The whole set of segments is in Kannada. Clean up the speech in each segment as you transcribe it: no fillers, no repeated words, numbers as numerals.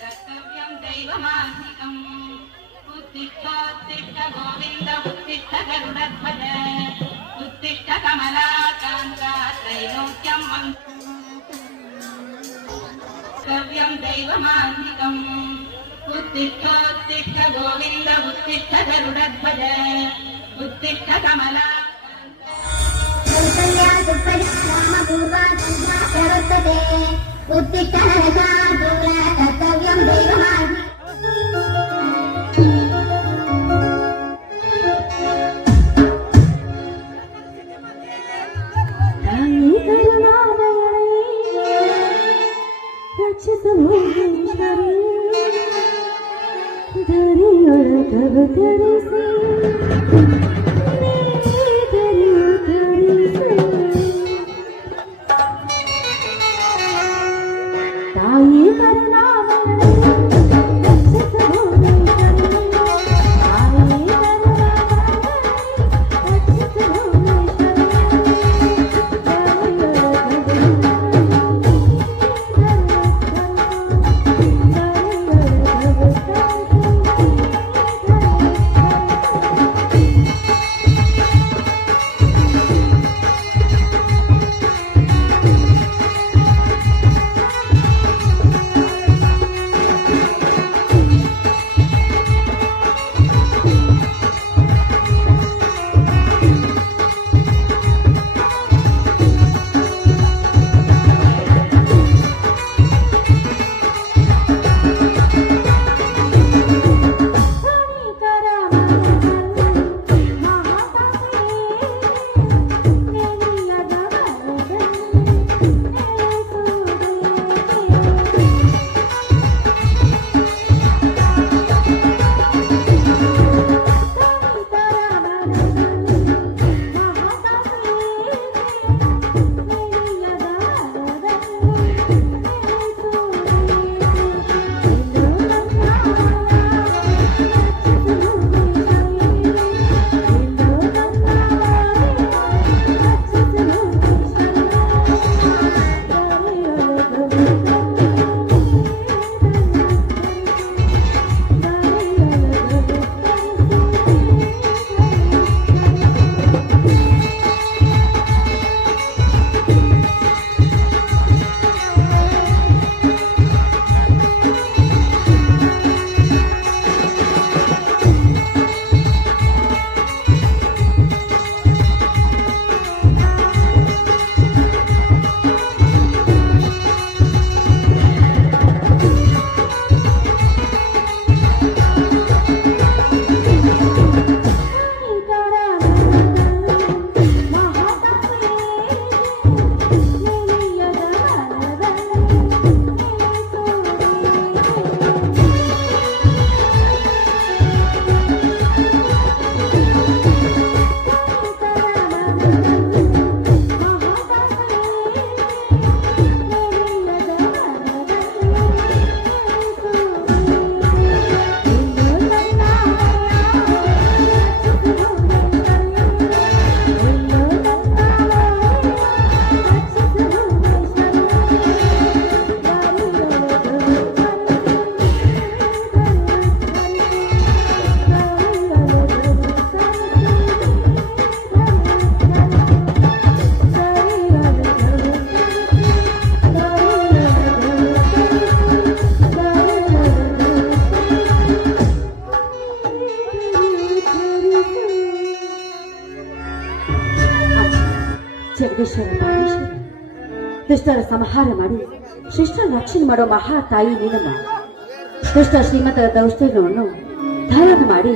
कर्तव्यं दैवमान्तिकम् उत्तिष्ठोत्तिष्ठ गोविन्द उत्तिष्ठ गरुडध्वज उत्तिष्ठ कमलाकान्ता त्रैलोक्यं कर्तव्यं दैवमान्तिकम् उत्तिष्ठोत्तिष्ठ गोविन्द उत्तिष्ठ गरुडध्वज उत्तिष्ठ कमला उत्तिष्ठ कर्तव्यं दैवमान्तिकम् ದುಷ್ಟರ ಸಂಹಾರ ಮಾಡಿ ಶಿಷ್ಟರ ರಕ್ಷಣೆ ಮಾಡೋ ಮಹಾ ತಾಯಿ ನೀನಮ್ಮ. ದುಷ್ಟ ಶ್ರೀಮಂತರ ದೌಷ್ಟ್ಯವನ್ನು ಧಾರಣ ಮಾಡಿ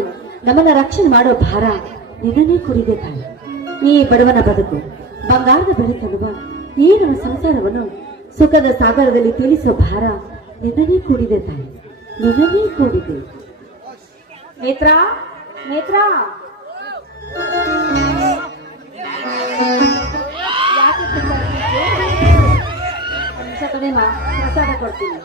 ನಮ್ಮನ್ನ ರಕ್ಷಣೆ ಮಾಡೋ ಭಾರ ನಿನ್ನನ್ನೇ ಕುಡಿದೆ ತಾಯಿ. ಈ ಬಡವನ ಬದುಕು ಬಂಗಾರದ ಬೆಳಕನ್ನುವ ಈ ನಮ್ಮ ಸಂಸಾರವನ್ನು ಸುಖದ ಸಾಗರದಲ್ಲಿ ತಿಳಿಸೋ ಭಾರ ನಿನ್ನನ್ನೇ ಕೂಡಿದೆ ತಾಯಿ, ನಿನ್ನನ್ನೇ ಕೂಡಿದೆ. ನೇತ್ರ ನೇತ್ರ ಪ್ರಸಾದ ಕೊಡ್ತೀನಿ.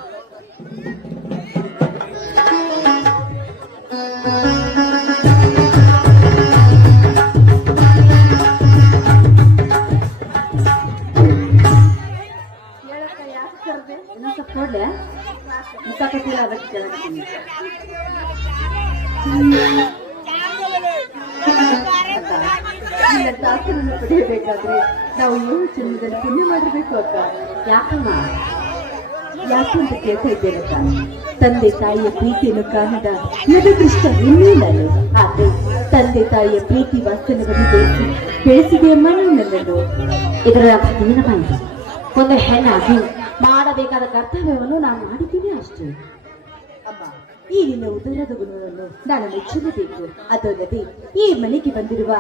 ಇನ್ನೊಂದ್ ಸ್ವಲ್ಪ ನೋಡ್ಲೆ ಮುಖಾಕತ್ತಿಲ್ಲ ಅದಕ್ಕೆ ಕೇಳಕತ್ತೀನಿ. ನಿನ್ನ ದಾಸರನ್ನು ಪಡೆಯಬೇಕಾದ್ರೆ ನಾವು 7 ಜನ್ಮದಲ್ಲಿ ಪುಣ್ಯ ಮಾಡಿರ್ಬೇಕು ಅಕ್ಕ. ಯಾಕಮ್ಮ ಯಾಕಂತ ಕೇಳ್ತಾ ಇದ್ದೇನಕ್ಕ. ತಂದೆ ತಾಯಿಯ ಪ್ರೀತಿಯನ್ನು ಕಾಣದ ಎದಕ್ಕಿಷ್ಟ ಇನ್ನೇನಲ್ಲ. ಆದ್ರೆ ತಂದೆ ತಾಯಿಯ ಪ್ರೀತಿ ವಾಸ್ತವವನ್ನು ಬೆಳೆಸಿದೆಯಮ್ಮ ನನ್ನನ್ನು. ಇದರ ಅದೇನವಾಯಿತು, ಒಂದು ಹೆಣ್ಣಾಗಿ ಮಾಡಬೇಕಾದ ಕರ್ತವ್ಯವನ್ನು ನಾನು ಮಾಡಿದ್ದೀನಿ ಅಷ್ಟೇ. ಅಮ್ಮ, ಈ ನಿನ್ನ ಉದರದ ಗುಣವನ್ನು ನಾನು ಮೆಚ್ಚಲೇಬೇಕು. ಅದಲ್ಲದೆ ಈ ಮನೆಗೆ ಬಂದಿರುವ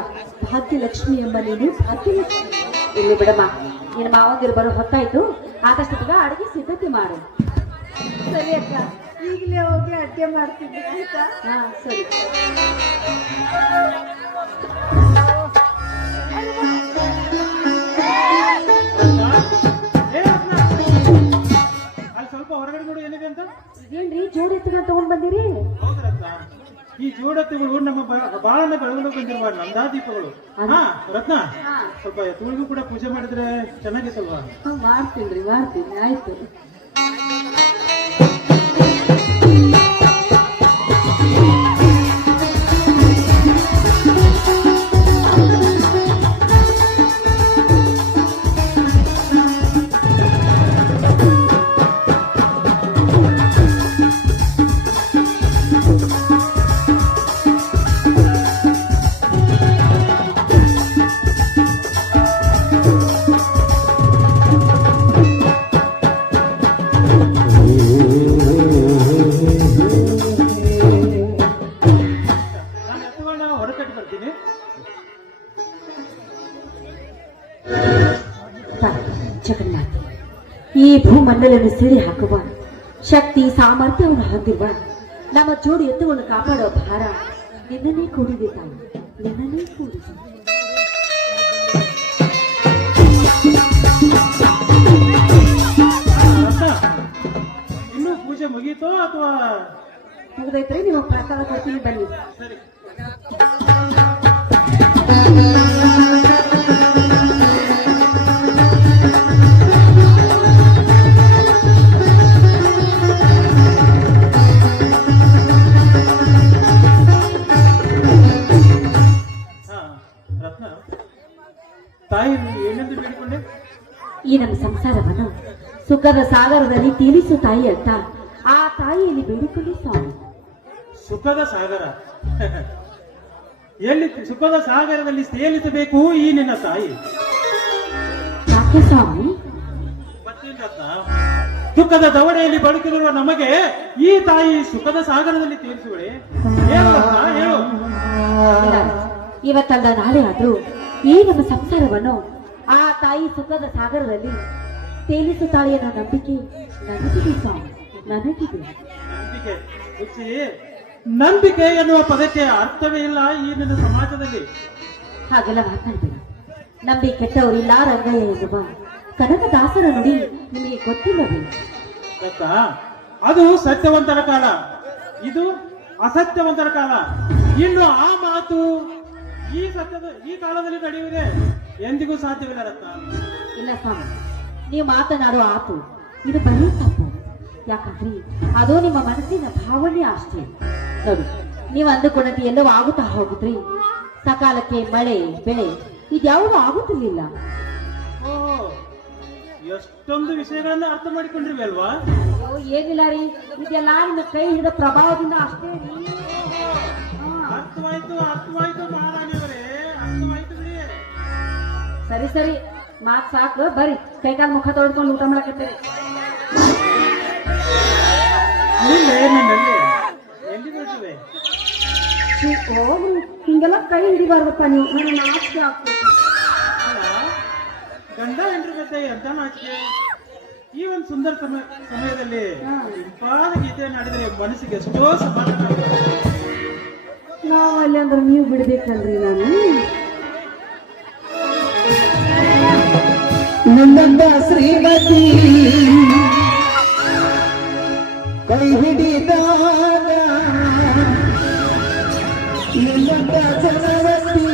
ಭಾಗ್ಯಲಕ್ಷ್ಮಿ ಎಂಬ ನೀನು ಭಾಗ್ಯಲಕ್ಷ್ಮಿ. ಇಲ್ಲಿ ಬಿಡಮ್ಮ, ನಿನ್ನ ಮಾವಂದಿರು ಬರೋ ಹೊತ್ತಾಯ್ತು. ಆದಷ್ಟು ಬೇಗ ಅಡುಗೆ ಸಿದ್ಧತೆ ಮಾಡು. ಸರಿ ಅಕ್ಕ, ಈಗಲೇ ಹೋಗಿ ಅಡುಗೆ ಮಾಡ್ತೀನಿ ಆಯ್ತಾ? ಹಾ ಸರಿ. ಅಲ್ಲಿ ಸ್ವಲ್ಪ ಹೊರಗಡೆ ನೋಡಿ ಏನಿದೆ ಅಂತ. ಏನ್ರಿ ಜೋಡಿ ಎತ್ತುಗಳನ್ನ ತಗೊಂಡ್ ಬಂದಿರಿ? ಹೌದ್ರತ್ನ, ಈ ಜೋಡತ್ತುಗಳು ನಮ್ಮ ಬಾಳನ್ನ ಬೆಳಗಲು ಬಂದಿರುವ ನಂದಾದೀಪಗಳು. ಹಾ ರತ್ನ, ಸ್ವಲ್ಪ ಎತ್ತುಗಳಿಗೂ ಕೂಡ ಪೂಜೆ ಮಾಡಿದ್ರೆ ಚೆನ್ನಾಗಿತ್ತಲ್ವಾ? ಮಾಡ್ತೀನಿ ಆಯ್ತು. ನಾನು ಎತ್ತುಗಳನ್ನ ಹೊರಕಟ್ಟಿ ಬರ್ತೀನಿ. ಜಗನ್ನಾಥ, ಈ ಭೂಮಂಡಲವನ್ನು ಸೀಳಿ ಹಾಕುವ ಶಕ್ತಿ ಸಾಮರ್ಥ್ಯವನ್ನು ಹೊಂದಿರುವ ನಮ್ಮ ಜೋಡಿ ಎತ್ತುಗಳನ್ನು ಕಾಪಾಡುವ ಭಾರ ನಿನ್ನನ್ನೇ ಕೂಡಿದೆ ತಾಯಿ, ನಿನ್ನನ್ನೇ ಕೂಡಿದೆ. ರತ್ನ, ಇನ್ನೂ ಪೂಜೆ ಮುಗೀತೋ ಅಥವಾ? ಮುಗಿದೈತ್ರಿ, ನೀವು ಪ್ರಸಾದ ಕೊಡ್ತೀನಿ ಬನ್ನಿ. ಸರಿ. ರತ್ನ, ತಾಯಿ ಏನೆಂದು ಬೇಡಿಕೊಂಡೆ? ಈ ನಮ್ಮ ಸಂಸಾರವನ್ನು ಸುಖದ ಸಾಗರದಲ್ಲಿ ತೇಲಿಸು ತಾಯಿ ಅಂತ ಆ ತಾಯಿಯಲ್ಲಿ ಬೇಡಿಕೊಳ್ಳಿ ಸ್ವಾಮಿ. ಸುಖದ ಸಾಗರ ಎಲ್ಲಿ? ಸುಖದ ಸಾಗರದಲ್ಲಿ ತೇಲಿಸಬೇಕು ಈ ನಿನ್ನ ತಾಯಿ. ಯಾಕೆ ಸ್ವಾಮಿ? ಮತ್ತೇನ್ ರತ್ನ, ದುಃಖದ ದವಡೆಯಲ್ಲಿ ಬದುಕಿರುವ ನಮಗೆ ಈ ತಾಯಿ ಸುಖದ ಸಾಗರದಲ್ಲಿ ತೇಲಿಸುವಳೆ? ಹೇಳು ರತ್ನ, ಹೇಳು. ಇಲ್ಲ, ಇವತ್ತಲ್ಲ ನಾಳೆ ಆದ್ರೂ ಈ ನಮ್ಮ ಸಂಸಾರವನ್ನು ಆ ತಾಯಿ ಸುಖದ ಸಾಗರದಲ್ಲಿ ತೇಲಿಸುತ್ತಾಳೆ ಅನ್ನೋ ನಂಬಿಕೆ ನನಗಿದೆ ಸ್ವಾಮಿ, ನನಗಿದೆ. ನಂಬಿಕೆ ಹುಚ್ಚಿ, ನಂಬಿಕೆ ಎನ್ನುವ ಪದಕ್ಕೆ ಅರ್ಥವೇ ಇಲ್ಲ ಈ ನಿನ್ನ ಸಮಾಜದಲ್ಲಿ. ಹಾಗೆಲ್ಲ ಮಾತಾಡ್ಬೇಡ. ನಂಬಿ ಕೆಟ್ಟವರಿಲ್ಲ ರಂಗಯ್ಯ ಎನ್ನುವ ಕನಕದಾಸರ ನುಡಿ ನಿಮಗೆ ಗೊತ್ತಿಲ್ಲವೇ? ಗೊತ್ತ, ಅದು ಸತ್ಯವಂತರ ಕಾಲ, ಇದು ಅಸತ್ಯವಂತರ ಕಾಲ. ಇನ್ನು ಆ ಮಾತು ಈ ಕಾಲದಲ್ಲಿ ನಡೆಯುವುದೇ ಎಂದಿಗೂ ಸಾಧ್ಯವಿಲ್ಲ ರತ್ನ. ಇಲ್ಲ ಸ್ವಾಮಿ, ನೀವು ಮಾತನಾಡುವ ಆತು ಇದು ಬರೀ ತಪ್ಪು. ಯಾಕಂದ್ರೆ ಅದು ನಿಮ್ಮ ಮನಸ್ಸಿನ ಭಾವನೆ ಅಷ್ಟೇ. ನೋಡಿ, ನೀವು ಅಂದುಕೊಂಡಂತೆ ಎಲ್ಲವೂ ಆಗುತ್ತಾ ಹೋಗಿದ್ರಿ, ಸಕಾಲಕ್ಕೆ ಮಳೆ ಬೆಳೆ ಇದ್ಯಾವುದೂ ಆಗುತ್ತಿರ್ಲಿಲ್ಲ. ಓ, ಎಷ್ಟೊಂದು ವಿಷಯಗಳನ್ನ ಅರ್ಥ ಮಾಡಿಕೊಂಡಿರ್ವಿ ಅಲ್ವಾ? ಅಯ್ಯೋ, ಏನಿಲ್ಲ ರೀ, ಇದೆಲ್ಲ ನಿಮ್ಮ ಕೈ ಹಿಡಿದ ಪ್ರಭಾವದಿಂದ ಅಷ್ಟೇ ರೀ. ಅರ್ಥವಾಯ್ತು ಮಹಾರಾಣಿಯವರೇ, ಅರ್ಥವಾಯ್ತು ಬಿಡಿ. ಸರಿ ಮಾತ್ ಸಾಕು, ಬರ್ರಿ ಕೈಕಾಲ ಮುಖ ತೊಳ್ಕೊಂಡು ಊಟ ಮಾಡಕತ್ತೇವೆ. ಎಲ್ಲಿ ಬರ್ತೀವಿ? ಹೋಗ್ರಿ, ಹಿಂಗೆಲ್ಲ ಕೈ ಹಿಡಿಬಾರ್ದಪ್ಪ ನೀವು, ನನಗೆ ನಾಚಿಕೆ ಆಗ್ತದೆ. ಅಲ್ಲ, ಗಂಡ ಹೆಂಡ್ರ ಜೊತೆ ಎಂತ ನಾಚಿಕೆ? ಈ ಒಂದು ಸುಂದರ ಸಮಯದಲ್ಲಿ ಇಂಪಾದ ಗೀತೆ ನಾಡಿದರೆ ಮನಸ್ಸಿಗೆ ಎಷ್ಟೋ ಸಮಾಧಾನ. ನಾವು ಅಲ್ಲಿ ಅಂದ್ರೆ ನೀವು ಬಿಡ್ಬೇಕಲ್ರಿ. ನಾನು ನನ್ನಂದ ಶ್ರೀಮತಿ ಕೈ ಹಿಡಿದಾಗ ನನ್ನಂದ ಜನವತಿ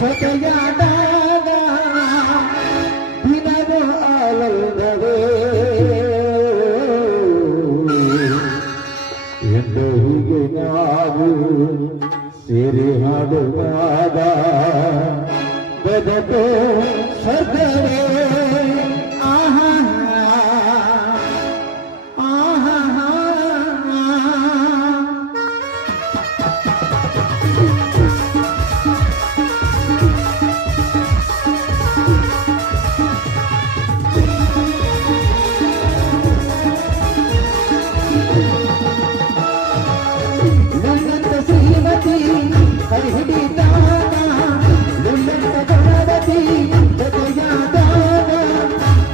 ಜೊತೆಯಾದಾಗ ದಿನವೂ ಆಲಂದವೇ ಜಗತ್ತು ಸ್ವರ್ಗವೇ ಆಹಾ ಆಹಾ ನನ್ನಂತ ಶ್ರೀಮತಿ ಕೈ ಹಿಡಿದಾಗ ನಿನ್ನಂತ ಗಣಪತಿ ಜೊತೆಯಾದಾಗ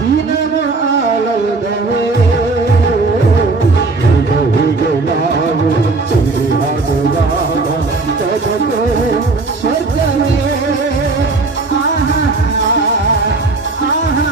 ದಿನವ ಆಲದವೇ ಹೀಗೆ ನಾವು ಸಿರಿಯಾಗುವಾಗ ಜಗತ್ತು ಸ್ವರ್ಗವೇ ಆಹಾ ಆಹಾ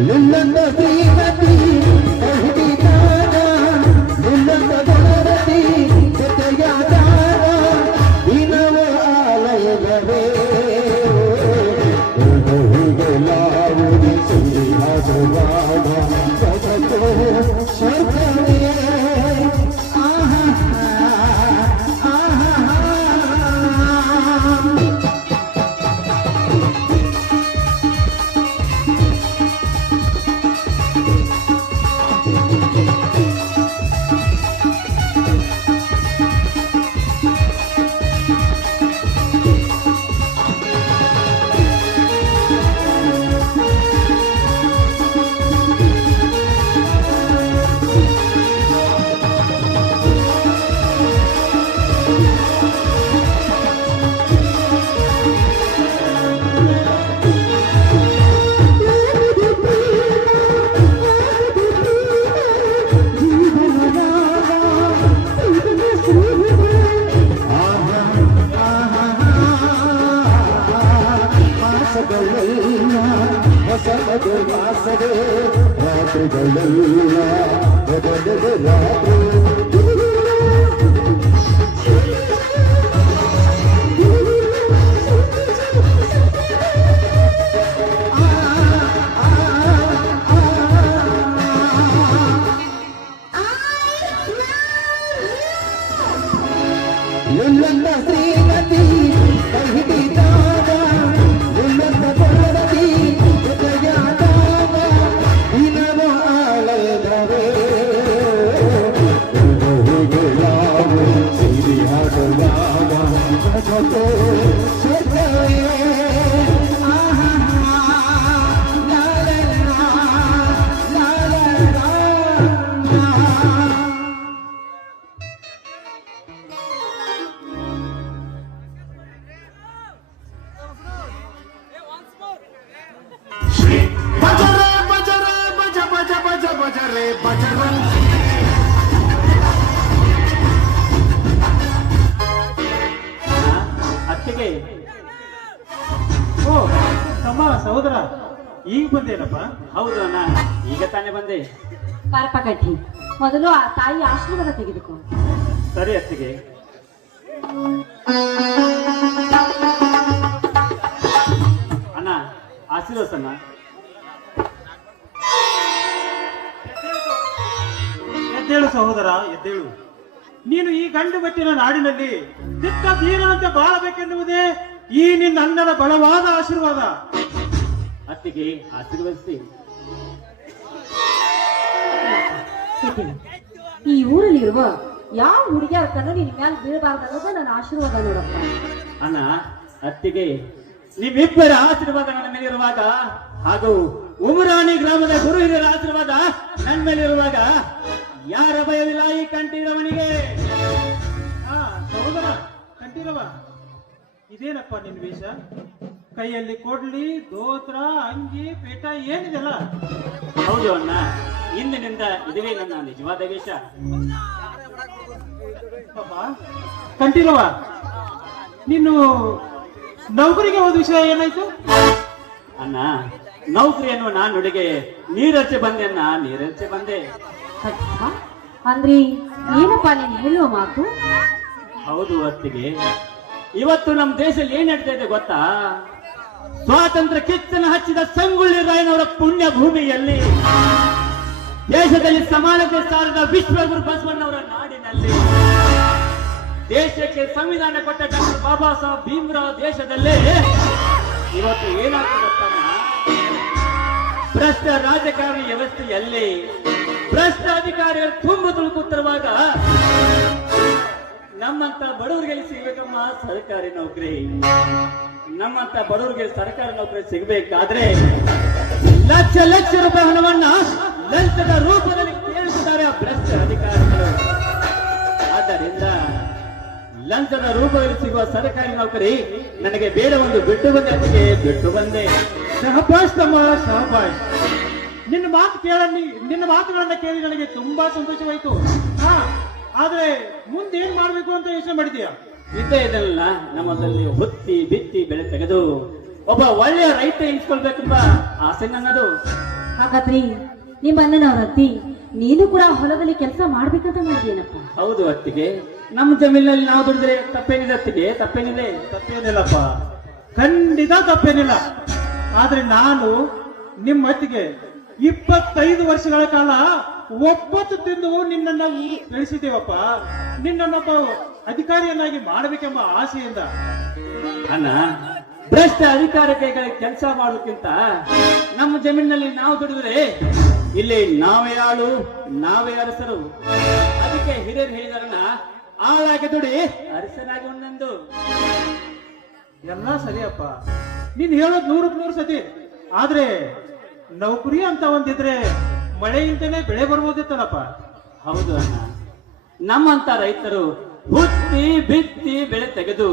ನಿನ್ನಂತ ಶ್ರೀಮತಿ ಕೈ ಹಿಡಿದಾಗ ನಿನ್ನಂತ ಗಣಪತಿ ಜೊತೆಯಾದಾಗ ದಿನವ ಆಲಯದವೇ ಹೀಗೆ ನಾವು ಸಿರಿಯಾಗುವಾಗ ಜಗತ್ತು ಸ್ವರ್ಗವೇ ಆಹಾ ಆಹಾ ಹೊಸದು ವಾಸದೆ ರಾತ್ರಿಗಳೆಲ್ಲ ಬದಲದ ರಾತ್ರಿ ನಿನ್ನಂತ ಶ್ರೀಮತಿ ಕೈ ಹಿಡಿದಾಗ ನಿನ್ನಂತ ಗಣಪತಿ ಜೊತೆಯಾದಾಗ ದಿನವ ಆಲಯದವೇ ಹೀಗೆ ನಾವು ಸಿರಿಯಾಗುವಾಗ ಜಗತ್ತು ಸ್ವರ್ಗವೇ ಆಹಾ ಲಾ ಲಾ ಲಾ ಲಾ ಲಾ ಲಾ. ಅತ್ತಿಗೆ ಓ ತಮ್ಮ ಸಹೋದರ ಈಗ ಬಂದೇನಪ್ಪ? ಹೌದು ಅಣ್ಣ, ಈಗ ತಾನೇ ಬಂದೆ. ಪಾರಪ ಕಟ್ಟಿ ಮೊದಲು ಆ ತಾಯಿ ಆಶೀರ್ವಾದ ತೆಗೆದುಕೋ. ಸರಿ ಅತ್ತಿಗೆ. ಅಣ್ಣ ಆಶೀರ್ವಸನ್ನ. ಎದ್ದೇಳು ಸಹೋದರ, ಎದ್ದೇಳು. ನೀನು ಈ ಗಂಡು ಬಟ್ಟಿನ ನಾಡಿನಲ್ಲಿ ದಿಟ್ಟ ಧೀರನಂತೆ ಬಾಳಬೇಕೆನ್ನುವುದೇ ಈ ನಿನ್ನ ಅಣ್ಣನ ಬಲವಾದ ಆಶೀರ್ವಾದ. ಅತ್ತಿಗೆ ಆಶೀರ್ವದಿಸಿ. ಈ ಊರಲ್ಲಿರುವ ಯಾವ ಹುಡುಗಿಯರ ಕಣ್ಣು ನಿನ್ ಮ್ಯಾಲ ಬೀಳಬಾರ್ದು ಅನ್ನೋದು ನನ್ನ ಆಶೀರ್ವಾದ ನೋಡಪ್ಪ. ಅಣ್ಣ ಅತ್ತಿಗೆ, ನಿಮ್ಮಿಬ್ಬರ ಆಶೀರ್ವಾದ ನನ್ನ ಮೇಲಿರುವಾಗ ಹಾಗೂ ಉಮರಾಣಿ ಗ್ರಾಮದ ಗುರು ಹಿರಿಯರ ಆಶೀರ್ವಾದ ನನ್ನ ಮೇಲಿರುವಾಗ ಯಾರ ಭಯವಿಲ್ಲ ಈ ಕಂಠೀರವನಿಗೆ. ಸಹೋದರ ಕಂಠೀರವ, ಇದೇನಪ್ಪ ನಿನ್ನ ವೇಷ? ಕೈಯಲ್ಲಿ ಕೊಡ್ಲಿ, ದೋತ್ರ, ಅಂಗಿ, ಪೇಟ ಏನಿದೆಲ್ಲ? ಹೌದು ಅಣ್ಣ, ಇಂದಿನಿಂದ ಇದುವೇ ನನ್ನ ನಿಜವಾದ ವೇಷ. ಪಾಪ ಕಂಠೀರವ, ನೀನು ನೌಕರಿಗೆ ಹೋದ ವಿಷಯ ಏನಾಯ್ತು? ಅಣ್ಣ ನೌಕರಿ ಎನ್ನುವ ನಾನು ನುಡಿಗೆ ನೀರಚ್ಚೆ ಬಂದೆ ಅಣ್ಣ, ನೀರಚ್ಚೆ ಬಂದೆ. ಅಪ್ಪ, ಅಂದ್ರಿ ಏನಪ್ಪ ನೀನ್ ಹೇಳುವ ಮಾತು? ಹೌದು ಅತ್ತಿಗೆ, ಇವತ್ತು ನಮ್ಮ ದೇಶದಲ್ಲಿ ಏನ್ ನಡೀತಾ ಇದೆ ಗೊತ್ತಾ? ಸ್ವಾತಂತ್ರ್ಯ ಕಿಚ್ಚನ ಹಚ್ಚಿದ ಸಂಗೊಳ್ಳಿ ರಾಯನವರ ಪುಣ್ಯ ಭೂಮಿಯಲ್ಲಿ, ದೇಶದಲ್ಲಿ ಸಮಾನತೆ ಸಾರದ ವಿಶ್ವಗುರು ಬಸವಣ್ಣವರ ನಾಡಿನಲ್ಲಿ, ದೇಶಕ್ಕೆ ಸಂವಿಧಾನ ಕೊಟ್ಟ ಡಾಕ್ಟರ್ ಬಾಬಾ ಸಾಹೇಬ್ ಭೀಮರಾವ್ ದೇಶದಲ್ಲೇ ಇವತ್ತು ಏನಾಗ್ತದೆ ಗೊತ್ತಣ್ಣ? ಭ್ರಷ್ಟ ರಾಜಕಾರಣಿ ವ್ಯವಸ್ಥೆಯಲ್ಲಿ ಭ್ರಷ್ಟ ಅಧಿಕಾರಿಗಳು ತುಂಬ ತುಳುಕುತ್ತಿರುವಾಗ ನಮ್ಮಂತ ಬಡವರಿಗೆ ಸಿಗ್ಬೇಕಮ್ಮ ಸರ್ಕಾರಿ ನೌಕರಿ. ನಮ್ಮಂತ ಬಡವರಿಗೆ ಸರ್ಕಾರಿ ನೌಕರಿ ಸಿಗಬೇಕಾದ್ರೆ ಲಕ್ಷ ಲಕ್ಷ ರೂಪಾಯಿ ಹಣವನ್ನ ಲಂಚದ ರೂಪದಲ್ಲಿ ಕೇಳಿಸಿದ್ದಾರೆ ಆ ಭ್ರಷ್ಟ ಅಧಿಕಾರಿಗಳು. ಆದ್ದರಿಂದ ಲಂಚದ ರೂಪದಲ್ಲಿ ಸಿಗುವ ಸರ್ಕಾರಿ ನೌಕರಿ ನನಗೆ ಬೇಡವೆಂದು ಬಿಟ್ಟು ಬಂದೆ, ಅದಕ್ಕೆ ಬಿಟ್ಟು ಬಂದೆ. ಶಹಬಾಷ್ ತಮ್ಮ, ಶಹಬಾಷ್. ನಿನ್ನ ಮಾತುಗಳನ್ನ ಕೇಳಿ ನನಗೆ ತುಂಬಾ ಸಂತೋಷವಾಯ್ತು. ಆದ್ರೆ ಮುಂದೆ ಏನ್ ಮಾಡ್ಬೇಕು ಅಂತ ಯೋಚನೆ ಮಾಡಿದೀಯ? ಇದೆಲ್ಲ ನಮ್ಮಲ್ಲಿ ಹೊತ್ತಿ ಬಿತ್ತಿ ಬೆಳೆ ತೆಗೆದು ಒಬ್ಬ ಒಳ್ಳೆಯ ರೈತ ಎನಿಸ್ಕೊಳ್ಬೇಕೆಂಬ ಆಸೆ ನನ್ನದು. ಹಾಗಾದ್ರಿ ನಿಮ್ಮ ಅಣ್ಣನವ್ರ ಅತ್ತಿ ನೀನು ಕೂಡ ಹೊಲದಲ್ಲಿ ಕೆಲಸ ಮಾಡ್ಬೇಕಂತ ಮಾಡಿದೇನಪ್ಪ? ಹೌದು ಅತ್ತಿಗೆ, ನಮ್ಮ ಜಮೀನಲ್ಲಿ ನಾವು ದುಡಿದ್ರೆ ತಪ್ಪೇನಿದೆ ಅತ್ತಿಗೆ? ತಪ್ಪೇನಿದೆ? ತಪ್ಪೇನಿಲ್ಲಪ್ಪ, ಖಂಡಿತ ತಪ್ಪೇನಿಲ್ಲ. ಆದ್ರೆ ನಾನು ನಿಮ್ಮ ಅತ್ತಿಗೆ 25 ವರ್ಷಗಳ ಕಾಲ ಒಪ್ಪತ್ತು ತಿಂದು ನಿನ್ನನ್ನ ಬೆಳೆಸಿದ್ದೇವಪ್ಪ. ನಿನ್ನನ್ನೊಬ್ಬ ಅಧಿಕಾರಿಯನ್ನಾಗಿ ಮಾಡಬೇಕೆಂಬ ಆಸೆಯಿಂದ. ಅಣ್ಣ, ಭ್ರಷ್ಟ ಅಧಿಕಾರಿ ಕೈಗಳಿಗೆ ಕೆಲಸ ಮಾಡೋಕ್ಕಿಂತ ನಮ್ಮ ಜಮೀನಿನಲ್ಲಿ ನಾವು ದುಡಿದ್ರೆ ಇಲ್ಲಿ ನಾವೇ ಆಳು, ನಾವೇ ಅರಸರು. ಅದಕ್ಕೆ ಹಿರಿಯರು ಹೇಳಿದಾರನ್ನ ಆಳಾಗಿ ದುಡಿ, ಅರಸನಾಗಿ ಒಂದೊಂದು. ಎಲ್ಲ ಸರಿಯಪ್ಪ, ನೀನ್ ಹೇಳೋದು 100% ಸತಿ. ಆದ್ರೆ ನೌಕರಿ ಅಂತ ಒಂದಿದ್ರೆ ಮಳೆಯಿಂದಲೇ ಬೆಳೆ ಬರ್ಬೋದಿತ್ತಲ್ಲಪ್ಪ. ಹೌದು ಅಣ್ಣ, ನಮ್ಮಂತ ರೈತರು ಹುತ್ತಿ ಬಿತ್ತಿ ಬೆಳೆ ತೆಗೆದು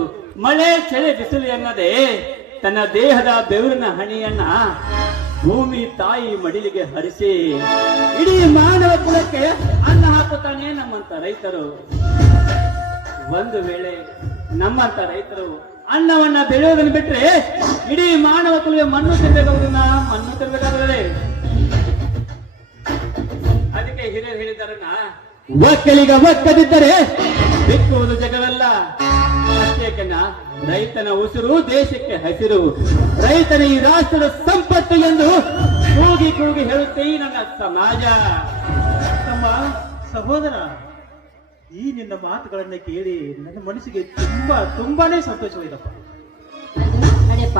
ಮಳೆ ಚಳಿ ಬಿಸಿಲು ಎನ್ನದೆ ತನ್ನ ದೇಹದ ಬೆವರಿನ ಹಣಿಯನ್ನ ಭೂಮಿ ತಾಯಿ ಮಡಿಲಿಗೆ ಹರಿಸಿ ಇಡೀ ಮಾನವ ಕುಲಕ್ಕೆ ಅನ್ನ ಹಾಕುತ್ತಾನೆ ನಮ್ಮಂತ ರೈತರು. ಒಂದು ವೇಳೆ ನಮ್ಮಂತ ರೈತರು ಅನ್ನವನ್ನ ಬೆಳೆಯೋದನ್ನು ಬಿಟ್ರೆ ಇಡೀ ಮಾನವ ಕುಲಕ್ಕೆ ಮಣ್ಣು ತಿನ್ನಬೇಕಾಗುವುದನ್ನ ಮಣ್ಣು ತಿನ್ನಬೇಕಾಗುತ್ತದೆ. ಅದಕ್ಕೆ ಹಿರಿಯರು ಹೇಳಿದಾರನ್ನ, ಒಕ್ಕಲಿಗ ಒಕ್ಕದಿದ್ದರೆ ಬಿಕ್ಕುವುದು ಜಗವಲ್ಲ. ಅಷ್ಟೇಕನ್ನ ರೈತನ ಉಸಿರು ದೇಶಕ್ಕೆ ಹಸಿರು, ರೈತನ ಈ ರಾಷ್ಟ್ರದ ಸಂಪತ್ತು ಎಂದು ಕೂಗಿ ಕೂಗಿ ಹೇಳುತ್ತೆ ಈ ನನ್ನ ಸಮಾಜ. ತಮ್ಮ, ಸಹೋದರ, ಈ ನಿನ್ನ ಮಾತುಗಳನ್ನ ಕೇಳಿ ನನ್ನ ಮನಸ್ಸಿಗೆ ತುಂಬಾನೇ ಸಂತೋಷವಾಯಿತಪ್ಪ. ನಡೆಯಪ್ಪ,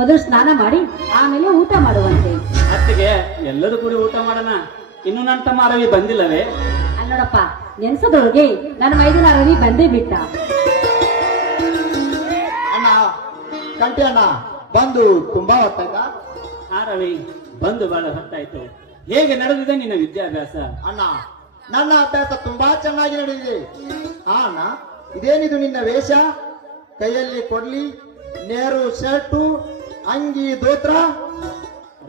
ಮೊದಲು ಸ್ನಾನ ಮಾಡಿ ಆಮೇಲೆ ಊಟ ಮಾಡುವಂತೆ. ಅತ್ತಿಗೆ, ಎಲ್ಲರೂ ಕೂಡಿ ಊಟ ಮಾಡೋಣ. ಇನ್ನು ನನ್ನ ತಮ್ಮ ರವಿ ಬಂದಿಲ್ಲವೇ? ಅಲ್ಲೋಡಪ್ಪ, ನೆನ್ಸದೊಳಗೆ ನನ್ನ ಮೈದಿನ ರವಿ ಬಂದೇ ಬಿಟ್ಟ. ಅಣ್ಣ, ಕಂಟಿ ಅಣ್ಣ ಬಂದು ತುಂಬಾ ಹೊತ್ತಾಯ್ತಾ? ಆ ರವಿ, ಬಂದು ಬಹಳ ಹೊತ್ತಾಯ್ತು. ಹೇಗೆ ನಡೆದಿದೆ ನಿನ್ನ ವಿದ್ಯಾಭ್ಯಾಸ? ಅಣ್ಣ, ನನ್ನ ಅಭ್ಯಾಸ ತುಂಬಾ ಚೆನ್ನಾಗಿ ನಡೆದಿದೆ. ಅಣ್ಣ, ಇದೇನಿದು ನಿನ್ನ ವೇಷ? ಕೈಯಲ್ಲಿ ಕೊಡ್ಲಿ, ನೇರು ಶರ್ಟು, ಅಂಗಿ, ದೋತ್ರ.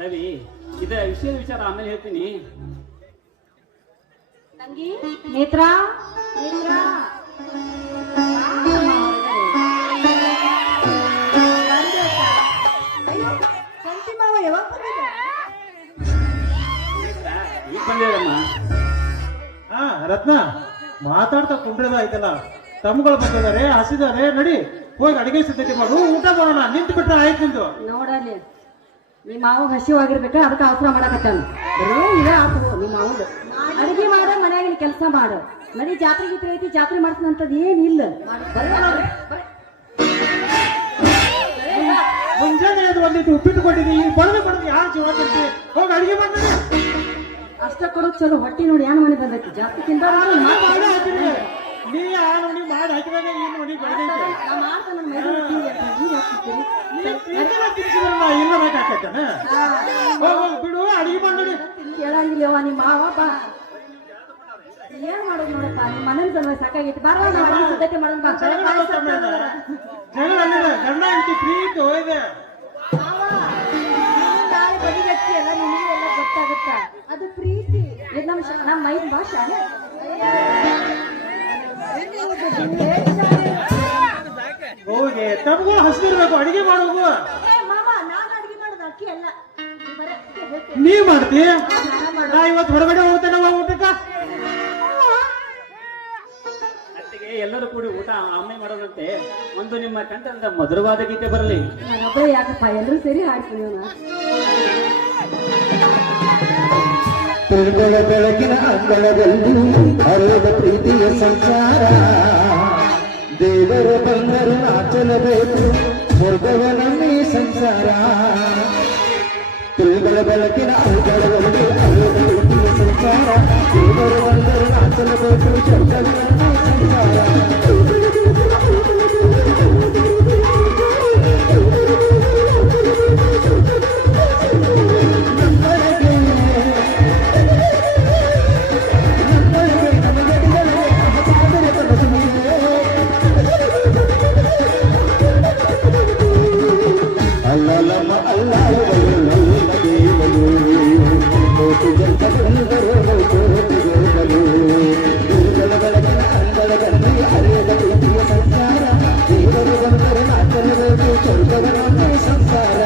ರವಿ, ಇದರ ವಿಚಾರ ಆಮೇಲೆ ಹೇಳ್ತೀನಿ. ತಂಗಿ, ನೇತ್ರ, ನೇತ್ರ. ಕಂಟಿ ಮಾವ ಯಾವಾಗ ಬಂದಿದ್ದ? ಈಗ ಬಂದಿರಮ್ಮ. ರತ್ನ ಮಾತಾಡ್ತಾ ಕುಂಡ್ರದ ಆಯ್ತಲ್ಲ, ತಮ್ಮಗಳು ಬಂದಿದ್ದಾರೆ, ಹಸಿದಾರೆ, ನಡಿ ಹೋಗಿ ಅಡಿಗೆ ಸಿದ್ಧತೆ ಮಾಡು, ಊಟ ಮಾಡೋಣ. ನಿಂತು ಬಿಟ್ರೆ ಆಯ್ತು ನಿಂದು. ನೋಡಲ್ಲಿ ನಿಮ್ಮ ಮಾವು ಹಸಿವಾಗಿರ್ಬೇಕ, ಅದಕ್ಕೆ ಅವಸರ ಮಾಡಕತ್ತಾನ. ಬರೇ ಇದೇ ಆತು ನಿಮ್ಮ ಮಾವು. ಅಡಿಗೆ ಮಾಡ, ಮನ್ಯಾಗಿನ ಕೆಲಸ ಮಾಡು. ನಡಿ ಜಾತ್ರೆ ಗೀತ್ರೆ ಐತಿ, ಜಾತ್ರೆ ಮಾಡ್ತಾನಂತದ್ ಏನಿಲ್ಲ. ಮುಂಜಾನೆ ಅದು ಒಂದಿಟ್ಟು ಉಪ್ಪಿಟ್ಟು ಕೊಟ್ಟಿದ್ದಿ, ಈಗ ಬಡದು ಯಾರು ಜೀವ ತಿಂತಿ? ಹೋಗಿ ಅಡಿಗೆ ಮಾಡ್ತಾರೆ. ಅಷ್ಟ ಕೊಡೋದು ಚಲೋ. ಹೊಟ್ಟಿ ನೋಡಿ ಯಾನ ಮನೆ ಬಂದೈತಿ, ಜಾಸ್ತಿ ತಿಂದ ಮಾಡಿ ಹಾಕಿದ್ರಿ ನೀ ಆ ನೋಡಿ ಮಾಡಿ ಹಾಕಿದಾಗ ಈ ನೋಡಿ ಬೆಳೆದೈತೆ. ಇಲ್ಲ ಬೇಕಾಕೈತೇನ? ಹೋಗಿ ಬಿಡು, ಅಡಿಗೆ ಮಾಡಿ. ಕೇಳಂಗಿಲ್ಲವ ನಿಮ್ಮ ಮಾವ. ಬಾ ಏನ್ ಮಾಡೋದು ನೋಡಪ್ಪ, ನಿಮ್ಮ ಮನೇಲಿ ಸಲುವಾಗಿ ಸಾಕಾಗೈತಿ. ಬಾರ ನಾವು ಅಡಿಗೆ ಸಿದ್ಧತೆ ಮಾಡೋಣ. ಬಾ ಜಗಳ ಗಂಡ ಹೆಂಡತಿ ಪ್ರೀತಿ ಹೋಯ್ದೆ. ಬದಿಗಟ್ಟಿ ಎಲ್ಲ ನಿನಗೆಲ್ಲ ಗೊತ್ತಾಗುತ್ತ, ಅದು ಪ್ರೀತಿ. ಇದು ನಮ್ಮ ಮೈದ್ ಭಾಷೆ. ಹೋಗಿ ತಮಗೂ ಹಸಿದಿರ್ಬೇಕು, ಅಡಿಗೆ ಮಾಡೋಗು. ಮಾಮ, ನಾನು ಅಡಿಗೆ ಮಾಡೋದು ಅಕ್ಕಿ ಅಲ್ಲ, ನೀ ಮಾಡ್ತಿ. ನಾ ಇವತ್ತು ಹೊರಗಡೆ ಹೋಗ್ತೇನೆ ಊಟಕ್ಕ. ಅತ್ತಿಗೆ ಎಲ್ಲರೂ ಕೂಡಿ ಊಟ ಆಮೇಲೆ ಮಾಡೋದಂತೆ. ಒಂದು ನಿಮ್ಮ ಕಂಠದಿಂದ ಮಧುರವಾದ ಗೀತೆ ಬರಲಿ. ನಾನೊಬ್ಬ ಯಾಕಪ್ಪ, ಎಲ್ಲರೂ ಸೇರಿ ಹಾಡ್ತೀನಿ. ತಿರುಗಳ ಬೆಳಕಿನ ಅಂಗಳದಲ್ಲಿ ಹರಿದ ಪ್ರೀತಿಯ ಸಂಚಾರ, ದೇವರು ಬಂದರು ನಾಚಲಬೇಕು, ಸ್ವರ್ಗವನಮ್ಮಿ ಸಂಸಾರ. ತಿರುಗಳ ಬೆಳಕಿನ ಅಂಗಳದಲ್ಲಿ ಹರಿದ ಪ್ರೀತಿಯ ಸಂಚಾರ, ದೇವರು ಬಂದರು ನಾಚಲಬೇಕು, ಸ್ವರ್ಗವನಮ್ಮಿ ಸಂಸಾರ. ಅಲ್ಲಮ್ಮ ಅಲ್ಲ ದೇವರು ಕೋಟಿ ಜಂತ ಬಂದರು ಬೆಳಕಿನ ಅಂಗಳದಲ್ಲಿ ಹರಿಯದ ಪ್ರೀತಿಯ ಸಂಸಾರ, ದೇವರು ಬಂದರು ನಾಚಲಬೇಕು, ಸ್ವರ್ಗವನಮ್ಮಿ ಸಂಸಾರ.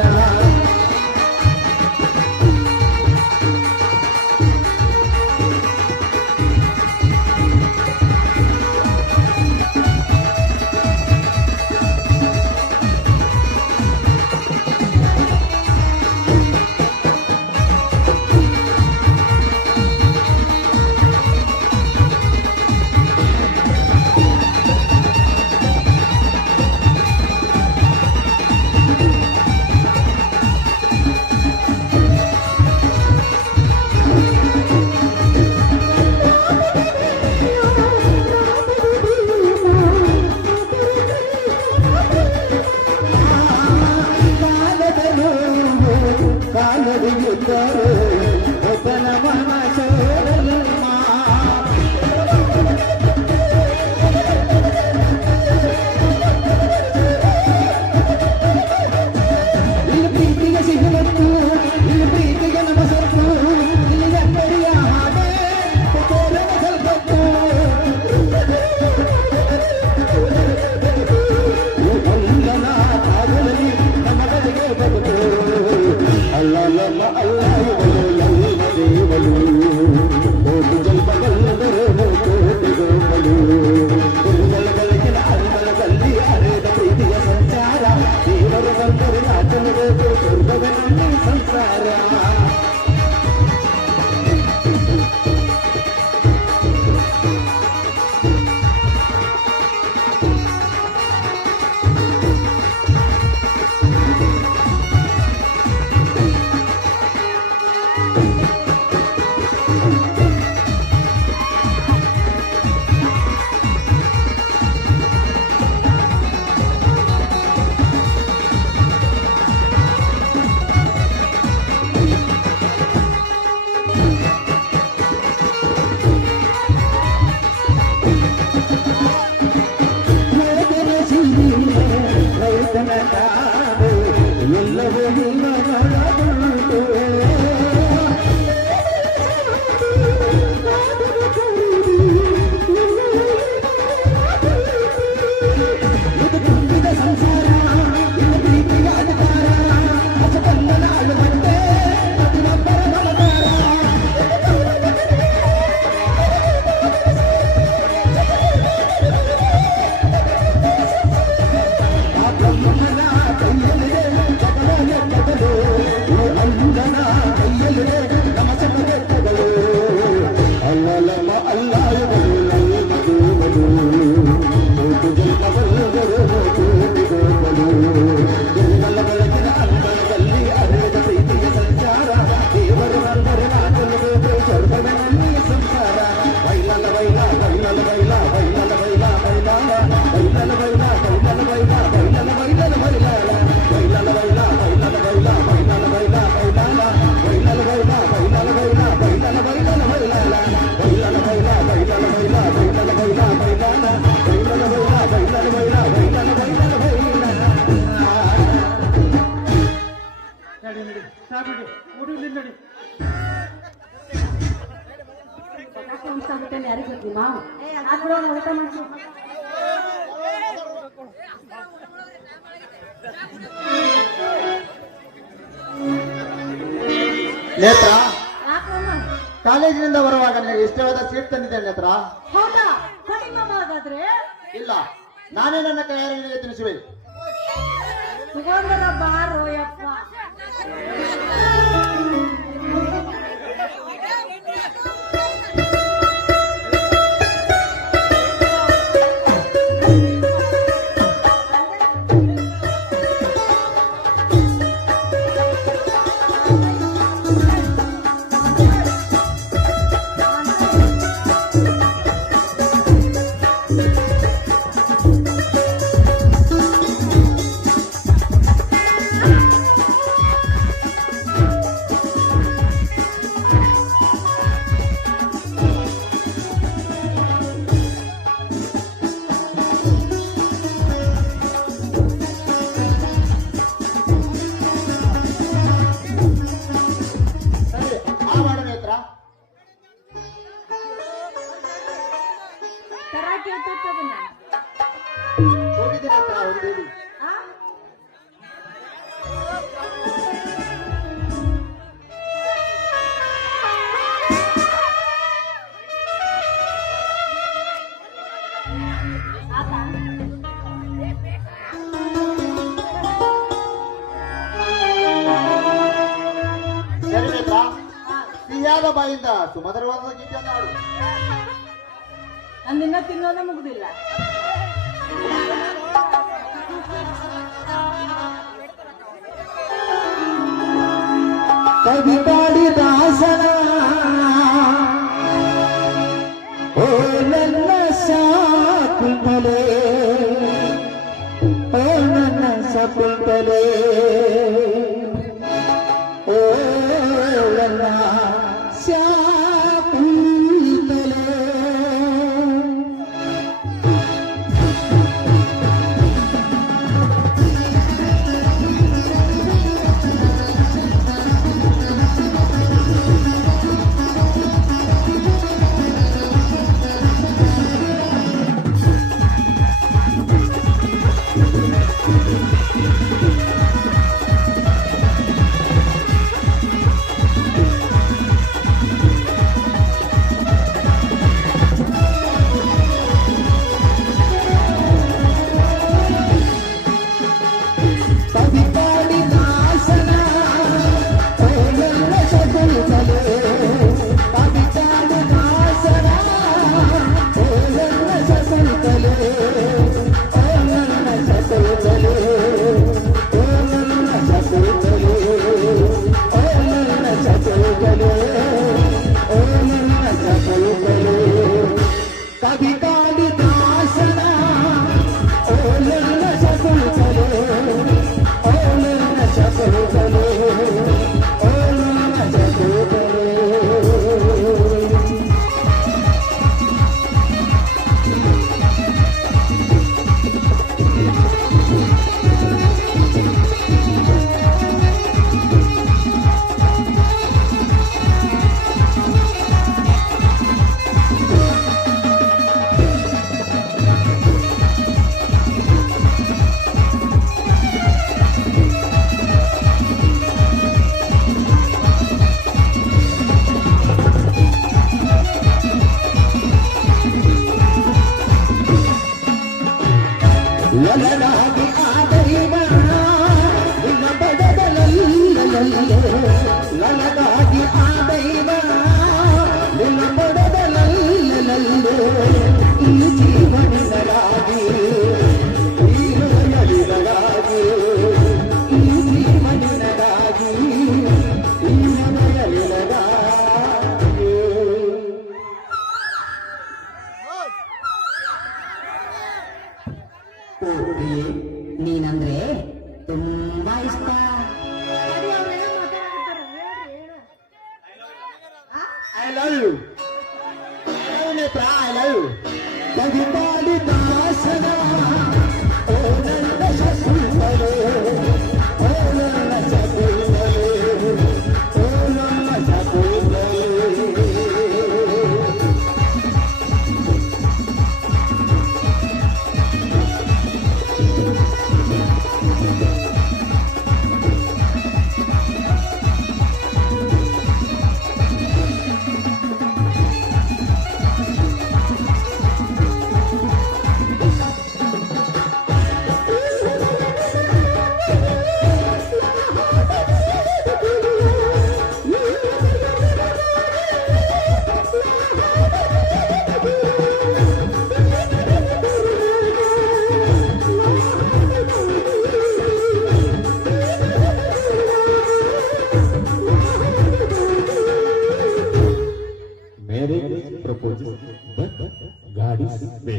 ಚಾ ಬಿಡಿ ಊಟ ನಡಿ. ಅನ್ಸಾಗುತ್ತೆ ಯಾರಿಗೆ ಗೊತ್ತಿ ಮಾವು ಹಾಕ್ಬಿಡೋಣ ಊಟ ಮಾಡ್ತೀವಿ. ನೇತ್ರ, ಯಾಕಮ್ಮ? ಕಾಲೇಜಿನಿಂದ ಬರುವಾಗ ನನಗೆ ಇಷ್ಟವಾದ ಸ್ವೀಟ್ ತಂದಿದ್ದೇನೆ ನೇತ್ರ. ಹೌದಾ ಕಡಿಮೆ ಹಾಗಾದ್ರೆ ಇಲ್ಲ, ನಾನೇ ನನ್ನ ಕೈಯಾರೆ ತಿನ್ನಿಸುವೆ. ತಗೊಂಡ್ರ ಬಾರೋ ಯಪ್ಪ. ಸರಿ, ಆ ಮಾಡು ನೇತ್ರ. ತರಾಕಿ ಎತ್ತದನ್ನ ಹೋಗಿದ್ದೀನಿ ನೇತ್ರ, ಹೋಗಿದ್ದೀನಿ. ಆ ಆತಾ ಸರಿ ನೇತ್ರ, ಸಿಹಿಯಾದ ಬಾಯಿಂದ ಸುಮಧುರವಾದ ಗೀತೆಯನ್ನು ಹಾಡು. ಅಂದಿನ ತಿನ್ನೋದೇ ಮುಗ್ದಿಲ್ಲ. ಕವಿತಾಡಿ ದಾಸನ ಓ ನನ್ನ ಶಾಕುಂತಲೆ, ಓ ನನ್ನ ಶಕುಂತಲೆ, ಓ ನನ್ನ ಶಾಕುಂತಲೆ.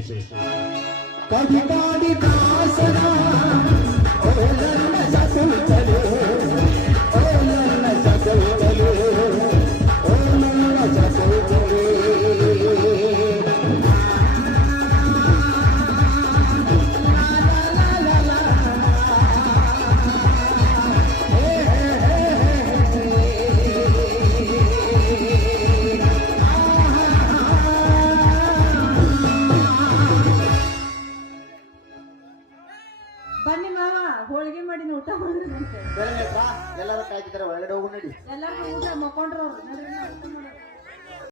कभी काड़ी दासना ओ लल्ल जगुतले ओ लल्ल जगुतले ओ लल्ल जगुतले ಬನ್ನಿ ಮಾವ ಹೋಳಿಗೆ ಮಾಡಿ ಊಟ ಮಾಡೋದಂತೆ ಎಲ್ಲರೂ ಕಾಯ್ತಿದ್ದಾರೆ, ಒಳಗಡೆ ಹೋಗು ನಡಿ. ಎಲ್ಲಾರು ಊಟ ಮಕ್ಕೊಂಡ್ರು ಅವ್ರು. ನಡ್ರಿ.